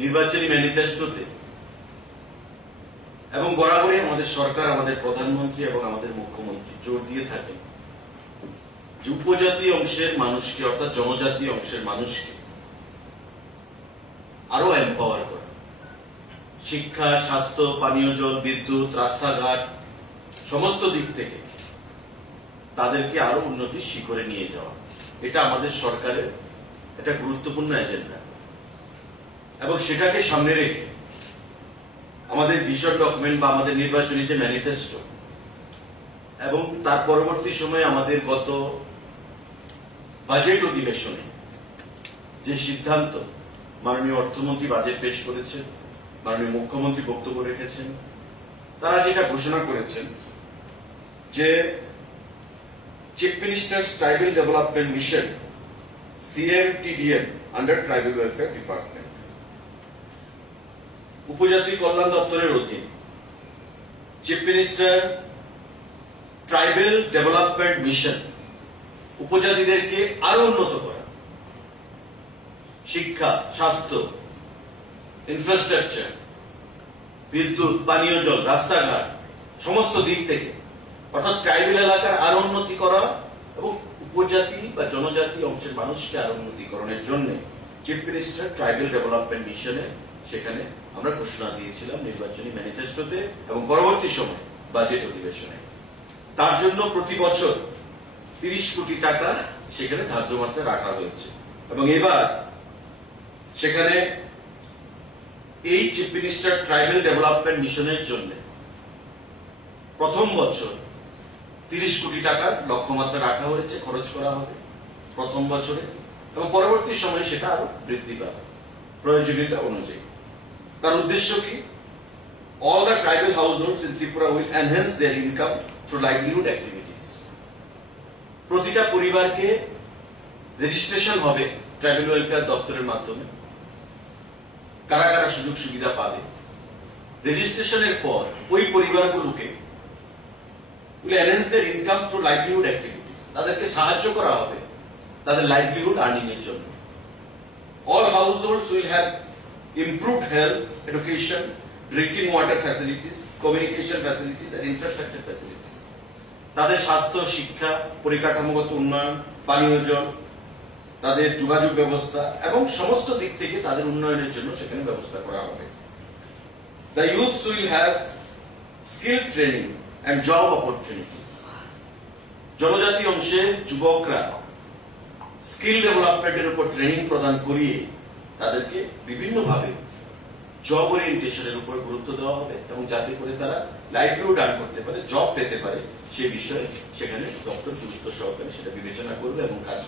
নির্বাচনী ম্যানিফেস্টোতে এবং বরাবরই আমাদের সরকার, আমাদের প্রধানমন্ত্রী এবং আমাদের মুখ্যমন্ত্রী জোর দিয়ে থাকেন যে উপজাতি অংশের মানুষকে, অর্থাৎ জনজাতি অংশের মানুষকে আরো এম্পাওয়ার করা, শিক্ষা, স্বাস্থ্য, পানীয় জল, বিদ্যুৎ, রাস্তাঘাট সমস্ত দিক থেকে তাদেরকে আরো উন্নতির শিখরে নিয়ে যাওয়া। এটা আমাদের সরকারের একটা গুরুত্বপূর্ণ এজেন্ডা এবং সেটাকে সামনে রেখে আমাদের ভিশন ডকুমেন্ট বা আমাদের নির্বাচনী যে ম্যানিফেস্টো এবং তার পরবর্তী সময়ে আমাদের গত বাজেট অধিবেশনে যে সিদ্ধান্ত মাননীয় অর্থমন্ত্রী বাজেট পেশ করেছেন, মাননীয় মুখ্যমন্ত্রী বক্তব্য রেখেছেন, তারা যেটা ঘোষণা করেছেন যে chief ministers tribal development mission CMTDM under tribal welfare department, উপজাতি কল্যাণ দপ্তরের অধীন chief minister tribal development mission, উপজাতিদেরকে আরো উন্নত করা, শিক্ষা, স্বাস্থ্য, ইনফ্রাস্ট্রাকচার, বিদ্যুৎ, পানীয় জল, রাস্তাঘাট সমস্ত দিক থেকে, অর্থাৎ ট্রাইবাল এলাকার আরো উন্নতি করা এবং উপজাতি বা জনজাতি অংশের মানুষকে আরো উন্নতিকরণের জন্য চিফ মিনিস্টার ট্রাইবাল ডেভেলপমেন্ট মিশনে সেখানে আমরা ঘোষণা দিয়েছিলাম নির্বাচনী ম্যানিফেস্টোতে এবং পরবর্তী সময় বাজেট অধিবেশনে। তার জন্য প্রতি বছর 30 কোটি টাকা সেখানে ধার্য মাত্রা রাখা হয়েছে এবং এবার সেখানে এই চিফ মিনিস্টার ট্রাইবাল ডেভেলপমেন্ট মিশনের জন্য প্রথম বছর 30 কোটি টাকার লক্ষ্যমাত্রা রাখা হয়েছে, খরচ করা হবে প্রথম বছরে এবং পরবর্তী সময়ে সেটা আরো বৃদ্ধি পাবে প্রয়োজনীয়তা অনুযায়ী। তার উদ্দেশ্য কি? All the tribal households in Tripura will enhance their income through livelihood activities. প্রতিটা পরিবারকে রেজিস্ট্রেশন হবে ট্রাইবাল ওয়েলফেয়ার দপ্তরের মাধ্যমে। কারা কারা সুযোগ সুবিধা পাবে? রেজিস্ট্রেশনের পর ওই পরিবারগুলোকে will enhance their income through livelihood activities. তাদেরকে সাহায্য করা হবে তাদের লাইভলিহুড আর্নিং এর জন্য। All households will have improved health, education, drinking water facilities, communication facilities and infrastructure facilities. তাদের স্বাস্থ্য, শিক্ষা, পরিকাঠামোগত উন্নয়ন, পানীয় জল, তাদের যোগাযোগ ব্যবস্থা এবং সমস্ত দিক থেকে তাদের উন্নয়নের জন্য সেখানে ব্যবস্থা করা হবে। The youths will have skill training and job opportunities. জনজাতি অংশের যুবকরা স্কিল ডেভেলপমেন্টের উপর ট্রেনিং প্রদান করিয়ে তাদেরকে বিভিন্নভাবে জব ওরিয়েন্টেশনের উপর গুরুত্ব দেওয়া হবে এবং যাতে করে তারা লাইভলিহুড আর্ন করতে পারে, জব পেতে পারে, সে বিষয়ে সেখানে দপ্তর গুরুত্ব সহকারে সেটা বিবেচনা করবে এবং কাজ